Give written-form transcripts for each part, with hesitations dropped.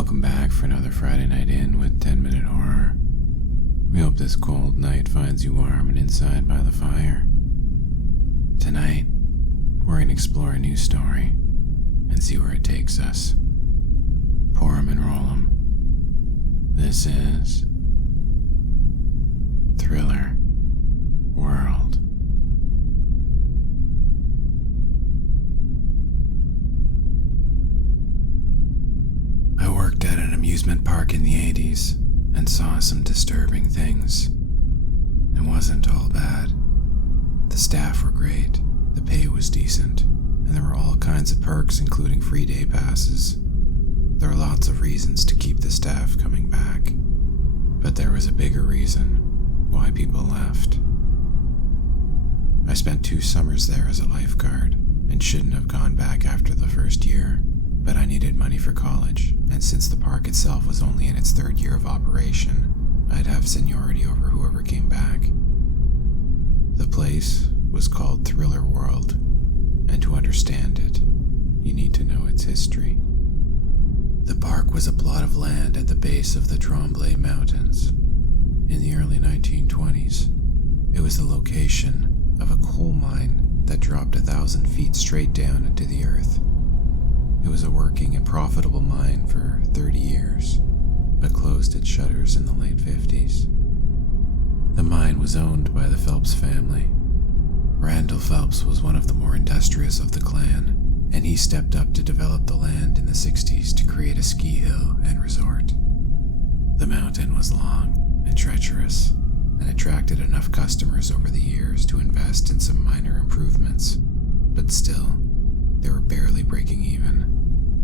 Welcome back for another Friday night in with 10-Minute Horror. We hope this cold night finds you warm and inside by the fire. Tonight, we're going to explore a new story and see where it takes us. Pour 'em and roll 'em. This is Thriller World. I worked at an amusement park in the 80s and saw some disturbing things. It wasn't all bad. The staff were great, the pay was decent, and there were all kinds of perks including free day passes. There were lots of reasons to keep the staff coming back, but there was a bigger reason why people left. I spent 2 summers there as a lifeguard and shouldn't have gone back after the first year, but I needed money for college, and since the park itself was only in its 3rd year of operation, I'd have seniority over whoever came back. The place was called Thriller World, and to understand it, you need to know its history. The park was a plot of land at the base of the Tremblay Mountains. In the early 1920s, it was the location of a coal mine that dropped 1,000 feet straight down into the earth. It was a working and profitable mine for 30 years, but closed its shutters in the late 50s. The mine was owned by the Phelps family. Randall Phelps was one of the more industrious of the clan, and he stepped up to develop the land in the 60s to create a ski hill and resort. The mountain was long and treacherous, and attracted enough customers over the years to invest in some minor improvements, but still, they were barely breaking even.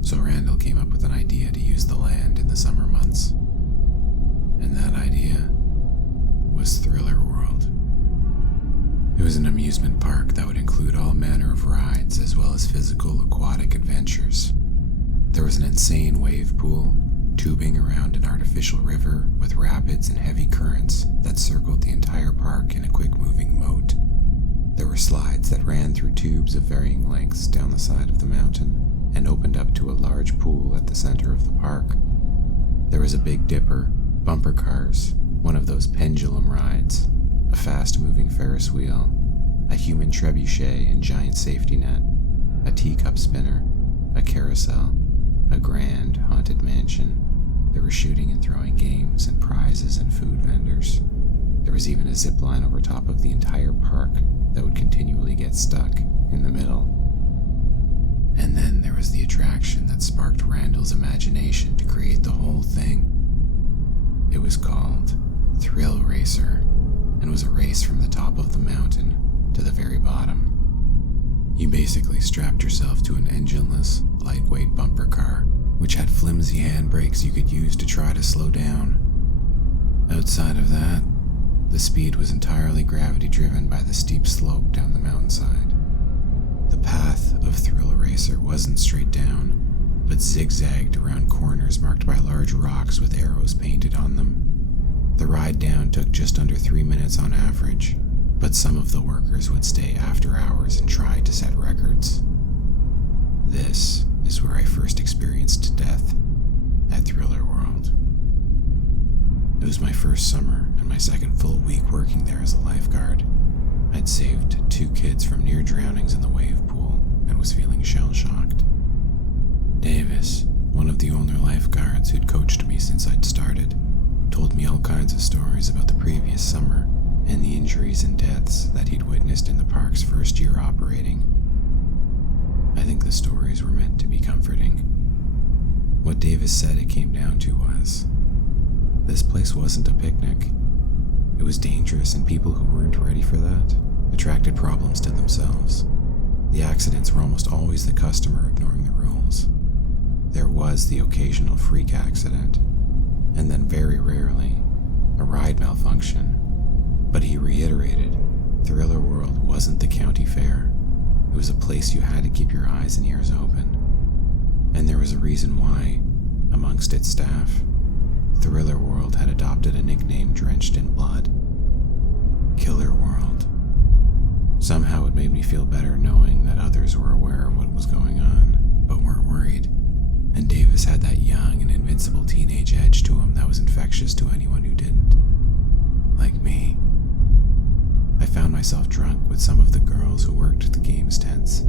So Randall came up with an idea to use the land in the summer months. And that idea was Thriller World. It was an amusement park that would include all manner of rides as well as physical aquatic adventures. There was an insane wave pool, tubing around an artificial river with rapids and heavy currents that circled the entire park in a quick-moving moat. There were slides that ran through tubes of varying lengths down the side of the mountain and opened up to a large pool at the center of the park. There was a Big Dipper, bumper cars, one of those pendulum rides, a fast-moving Ferris wheel, a human trebuchet and giant safety net, a teacup spinner, a carousel, a grand haunted mansion. There were shooting and throwing games and prizes and food vendors. There was even a zip line over top of the entire park that would continually get stuck in the middle. And then there was the attraction that sparked Randall's imagination to create the whole thing. It was called Thrill Racer, and was a race from the top of the mountain to the very bottom. You basically strapped yourself to an engineless, lightweight bumper car, which had flimsy handbrakes you could use to try to slow down. Outside of that, the speed was entirely gravity-driven by the steep slope down the mountainside. The path of Thrill Racer wasn't straight down, but zigzagged around corners marked by large rocks with arrows painted on them. The ride down took just under 3 minutes on average, but some of the workers would stay after hours and try to set records. This is where I first experienced death at Thriller World. It was my first summer and my second full week working there as a lifeguard. I'd saved 2 kids from near drownings in the wave pool and was feeling shell-shocked. Davis, one of the older lifeguards who'd coached me since I'd started, told me all kinds of stories about the previous summer and the injuries and deaths that he'd witnessed in the park's first year operating. I think the stories were meant to be comforting. What Davis said it came down to was, this place wasn't a picnic. It was dangerous, and people who weren't ready for that attracted problems to themselves. The accidents were almost always the customer ignoring the rules. There was the occasional freak accident, and then very rarely, a ride malfunction. But he reiterated, Thriller World wasn't the county fair. It was a place you had to keep your eyes and ears open. And there was a reason why, amongst its staff, Thriller World had adopted a nickname drenched in blood. Killer World. Somehow it made me feel better knowing that others were aware of what was going on, but weren't worried. and Davis had that young and invincible teenage edge to him that was infectious to anyone who didn't. Like me. I found myself drunk with some of the girls who worked at the games tents.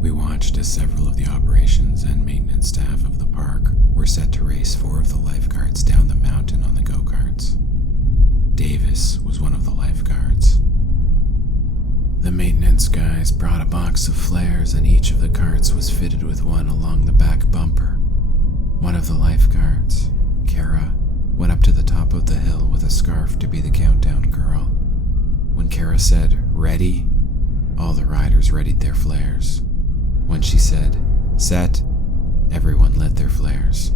We watched as several of the operations and maintenance staff of the park were set to race 4 of the lifeguards down the mountain on the go-karts. Davis was one of the lifeguards. The maintenance guys brought a box of flares, and each of the carts was fitted with one along the back bumper. One of the lifeguards, Kara, went up to the top of the hill with a scarf to be the countdown girl. When Kara said, "Ready?" all the riders readied their flares. When she said, "Set," everyone lit their flares.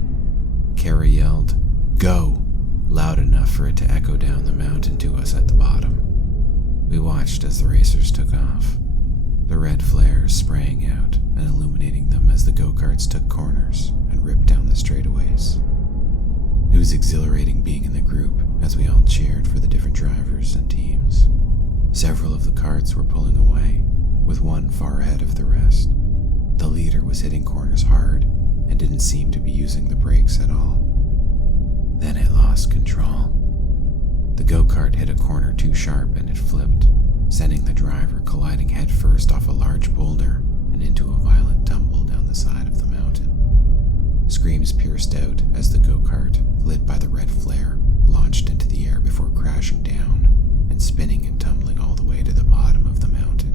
Kara yelled, "Go!" loud enough for it to echo down the mountain to us at the bottom. We watched as the racers took off, the red flares spraying out and illuminating them as the go-karts took corners and ripped down the straightaways. It was exhilarating being in the group as we all cheered for the different drivers and teams. Several of the carts were pulling away, with one far ahead of the rest. The leader was hitting corners hard and didn't seem to be using the brakes at all. Then it lost control. The go-kart hit a corner too sharp and it flipped, sending the driver colliding headfirst off a large boulder and into a violent tumble down the side of the mountain. Screams pierced out as the go-kart, lit by the red flare, launched into the air before crashing down and spinning and tumbling all the way to the bottom of the mountain.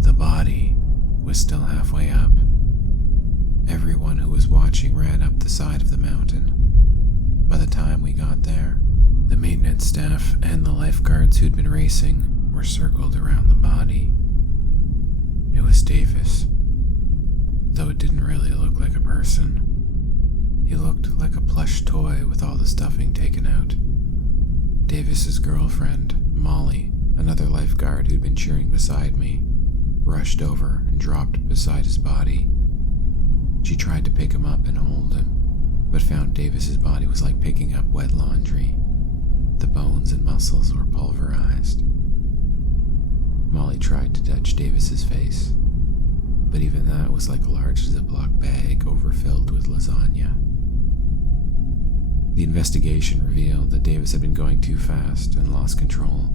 The body was still halfway up. Everyone who was watching ran up the side of the mountain. By the time we got there, the maintenance staff and the lifeguards who'd been racing were circled around the body. It was Davis, though it didn't really look like a person. He looked like a plush toy with all the stuffing taken out. Davis's girlfriend, Molly, another lifeguard who'd been cheering beside me, rushed over and dropped beside his body. She tried to pick him up and hold him, but found Davis's body was like picking up wet laundry. The bones and muscles were pulverized. Molly tried to touch Davis's face, but even that was like a large Ziploc bag overfilled with lasagna. The investigation revealed that Davis had been going too fast and lost control.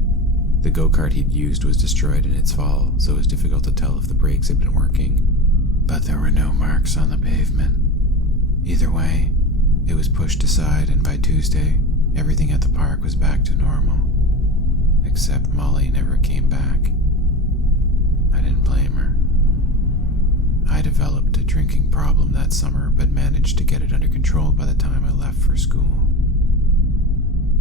The go-kart he'd used was destroyed in its fall, so it was difficult to tell if the brakes had been working. But there were no marks on the pavement. Either way, it was pushed aside, and by Tuesday, everything at the park was back to normal. Except Molly never came back. I didn't blame her. I developed a drinking problem that summer, but managed to get it under control by the time I left for school.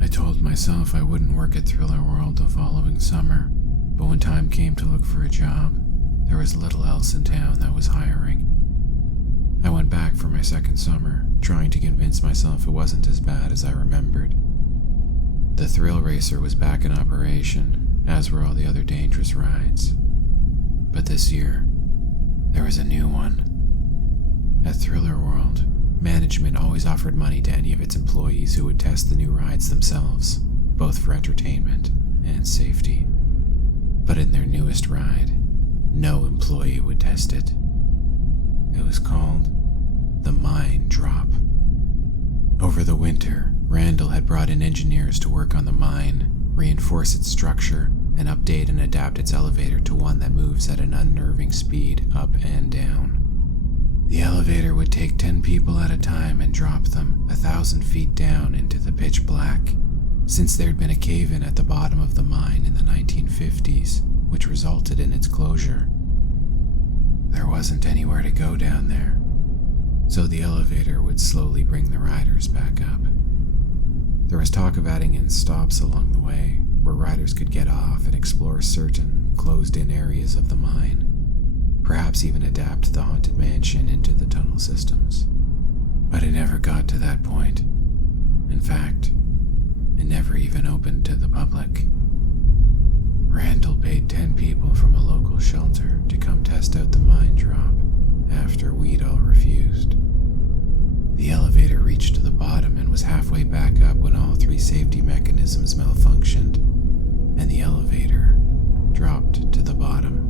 I told myself I wouldn't work at Thriller World the following summer, but when time came to look for a job, there was little else in town that was hiring. I went back for my second summer, trying to convince myself it wasn't as bad as I remembered. The Thrill Racer was back in operation, as were all the other dangerous rides. But this year, there was a new one. At Thriller World, management always offered money to any of its employees who would test the new rides themselves, both for entertainment and safety. But in their newest ride, no employee would test it. It was called the Mine Drop. Over the winter, Randall had brought in engineers to work on the mine, reinforce its structure, and update and adapt its elevator to one that moves at an unnerving speed up and down. The elevator would take 10 people at a time and drop them 1,000 feet down into the pitch black, since there'd been a cave-in at the bottom of the mine in the 1950s, which resulted in its closure. There wasn't anywhere to go down there, so the elevator would slowly bring the riders back up. There was talk of adding in stops along the way, where riders could get off and explore certain closed-in areas of the mine, perhaps even adapt the haunted mansion into the tunnel systems. But it never got to that point. In fact, it never even opened to the public. Randall paid 10 people from a local shelter to come test out the mine drop after we'd all refused. The elevator reached the bottom and was halfway back up when all 3 safety mechanisms malfunctioned, and the elevator dropped to the bottom.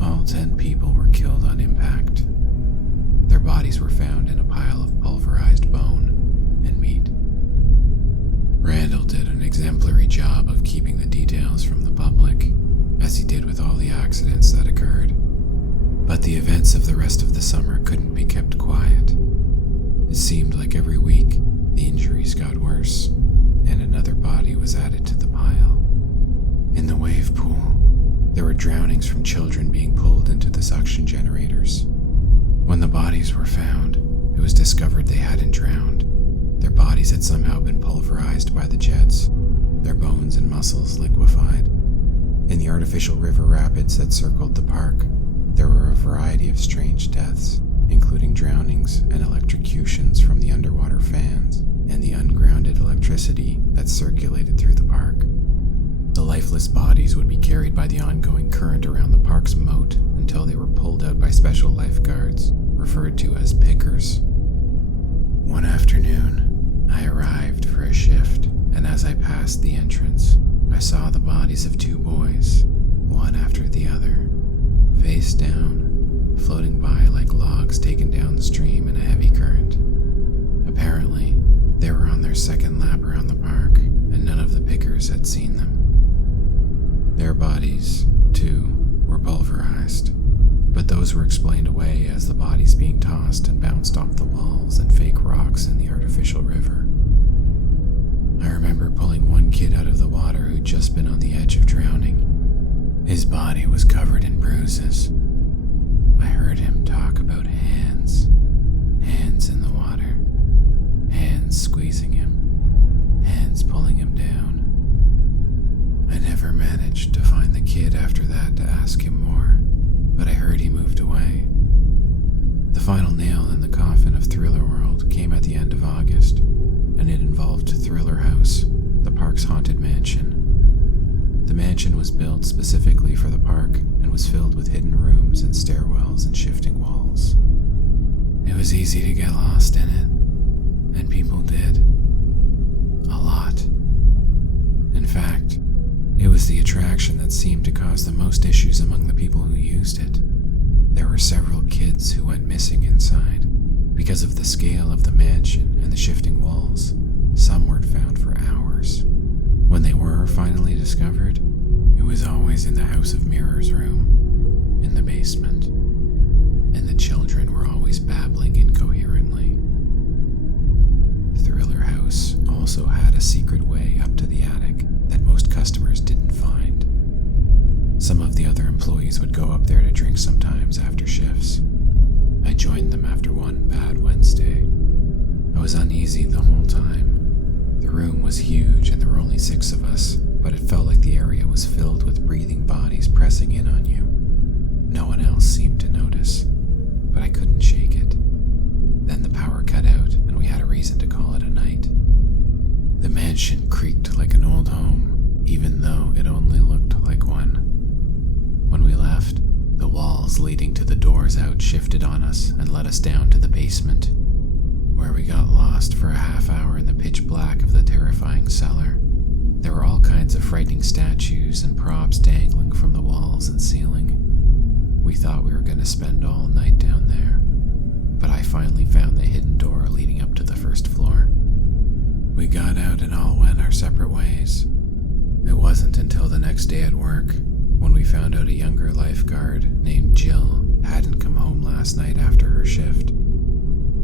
All 10 people were killed on impact. Their bodies were found in a pile of pulverized bone and meat. Randall did an exemplary job of keeping the details from the public, as he did with all the accidents that occurred. But the events of the rest of the summer couldn't be kept quiet. It seemed like every week, the injuries got worse, and another body was added to the pile. In the wave pool, there were drownings from children being pulled into the suction generators. When the bodies were found, it was discovered they hadn't drowned. Their bodies had somehow been pulverized by the jets, their bones and muscles liquefied. In the artificial river rapids that circled the park, there were a variety of strange deaths, including drownings and electrocutions from the underwater fans and the ungrounded electricity that circulated through the park. The lifeless bodies would be carried by the ongoing current around the park's moat until they were pulled out by special lifeguards, referred to as pickers. One afternoon, I arrived for a shift, and as I passed the entrance, I saw the bodies of two boys, one after the other, face down, floating by like logs taken down the stream in a heavy current. Apparently, they were on their second lap around the park, and none of the pickers had seen them. Their bodies, too, were pulverized, but those were explained away as the bodies being tossed and bounced off the walls and fake rocks in the artificial river. I remember pulling one kid out of the water who'd just been on the edge of drowning. His body was covered in bruises. I heard him talk about hands in the water, hands squeezing him, hands pulling him down. I never managed to find the kid after that to ask him more, but I heard he moved away. The final nail in the coffin of Thriller World came at the end of August, and it involved Thriller House, the park's haunted mansion. The mansion was built specifically for the park and was filled with hidden rooms and stairwells and shifting walls. It was easy to get lost in it, and people did. A lot. In fact, it was the attraction that seemed to cause the most issues among the people who used it. There were several kids who went missing inside. Because of the scale of the mansion and the shifting walls, some weren't found for hours. When they were finally discovered, it was always in the House of Mirrors room, in the basement, and the children were always babbling incoherently. Thriller House also had a secret way up to the attic that most customers didn't find. Some of the other employees would go up there to drink sometimes after shifts. I joined them after one bad Wednesday. I was uneasy the whole time. The room was huge and there were only 6 of us, but it felt like the area was filled with breathing bodies pressing in on you. No one else seemed to notice, but I couldn't shake it. Then the power cut out and we had a reason to call it a night. The mansion creaked like an old home, even though it only looked like one. When we left, the walls leading to the doors out shifted on us and led us down to the basement, where we got lost for a half hour in the pitch black of the terrifying cellar. There were all kinds of frightening statues and props dangling from the walls and ceiling. We thought we were going to spend all night down there, but I finally found the hidden door leading up to the first floor. We got out and all went our separate ways. It wasn't until the next day at work when we found out a younger lifeguard named Jill hadn't come home last night after her shift.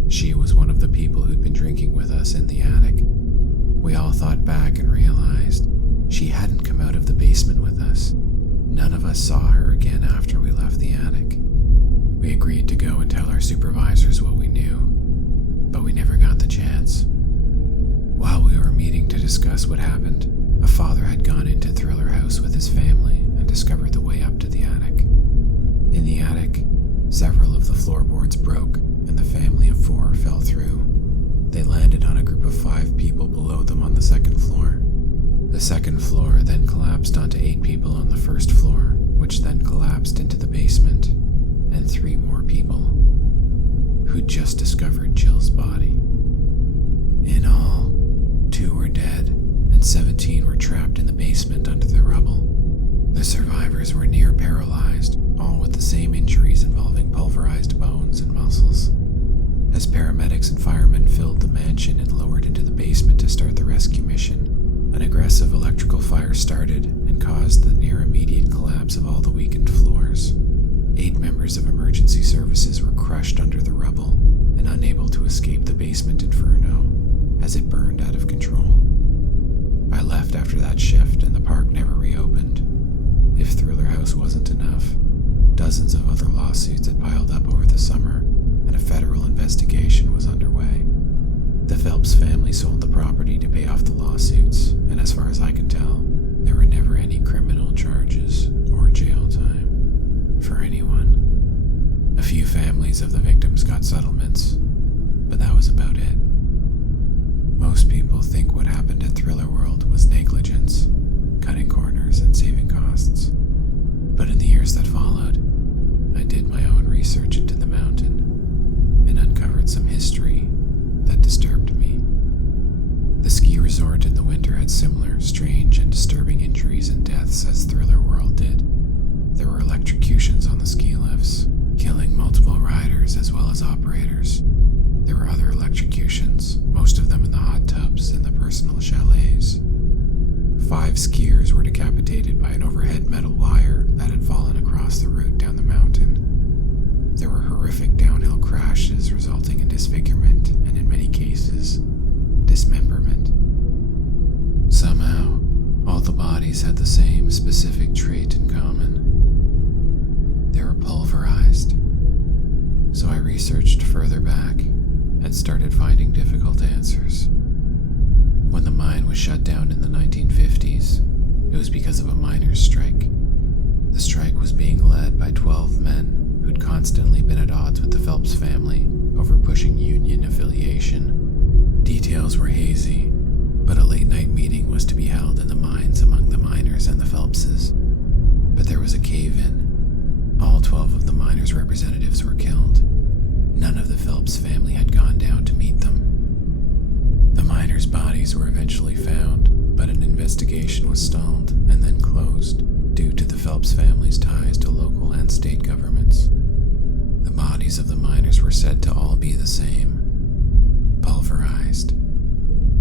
She was one of the people who'd been drinking with us in the attic. We all thought back and realized she hadn't come out of the basement with us. None of us saw her again after we left the attic. We agreed to go and tell our supervisors what we knew, but we never got the chance. While we were meeting to discuss what happened, a father had gone into Thriller House with his family and discovered the way up to the attic. In the attic, several of the floorboards broke and the family of 4 fell through. They landed on a group of 5 people below them on the second floor. The second floor then collapsed onto 8 people on the first floor, which then collapsed into the basement, and 3 more people who'd just discovered Jill's body. In all, 2 were dead, and 17 were trapped in the basement under the rubble. The survivors were near paralyzed, all with the same injuries involving pulverized bones and muscles. As paramedics and firemen filled the mansion and lowered into the basement to start the rescue mission, an aggressive electrical fire started and caused the near immediate collapse of all the weakened floors. 8 members of emergency services were crushed under the rubble and unable to escape the basement inferno as it burned out of control. I left after that shift and the park never reopened. If Thriller House wasn't enough, dozens of other lawsuits had piled up over the summer and a federal investigation was underway. The Phelps family sold the property to pay off the lawsuits, and as far as I can tell, there were never any criminal charges or jail time for anyone. A few families of the victims got settlements, but that was about it. Most people think what happened at Thriller World was negligence, cutting corners and saving costs. But in the years that followed, I did my own research into the mountain and uncovered some history that disturbed me. The ski resort in the winter had similar strange and disturbing injuries and deaths as Thriller World did. There were electrocutions on the ski lifts, killing multiple riders as well as operators. There were other electrocutions, most of them in the hot tubs and the personal chalets. 5 skiers were decapitated by an overhead metal wire that had fallen across the route down the mountain. There were horrific downhill crashes resulting in disfigurement and, in many cases, dismemberment. Somehow, all the bodies had the same specific trait in common. They were pulverized. So I researched further back and started finding difficult answers. When the mine was shut down in the 1950s, it was because of a miners' strike. The strike was being led by 12 men who'd constantly been at odds with the Phelps family over pushing union affiliation. Details were hazy, but a late-night meeting was to be held in the mines among the miners and the Phelpses. But there was a cave-in. All 12 of the miners' representatives were killed. None of the Phelps family had gone down to meet them. The miners' bodies were eventually found, but an investigation was stalled and then closed due to the Phelps family's ties to local and state governments. The bodies of the miners were said to all be the same: pulverized.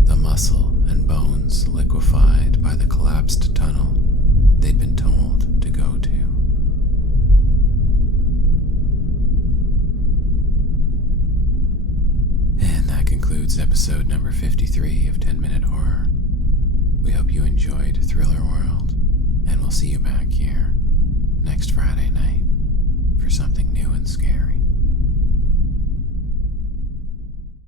The muscle and bones liquefied by the collapsed tunnel they'd been told to go to. And that concludes episode number 53 of 10 Minute Horror. We hope you enjoyed Thriller World, and we'll see you back here next Friday night for something new and scary.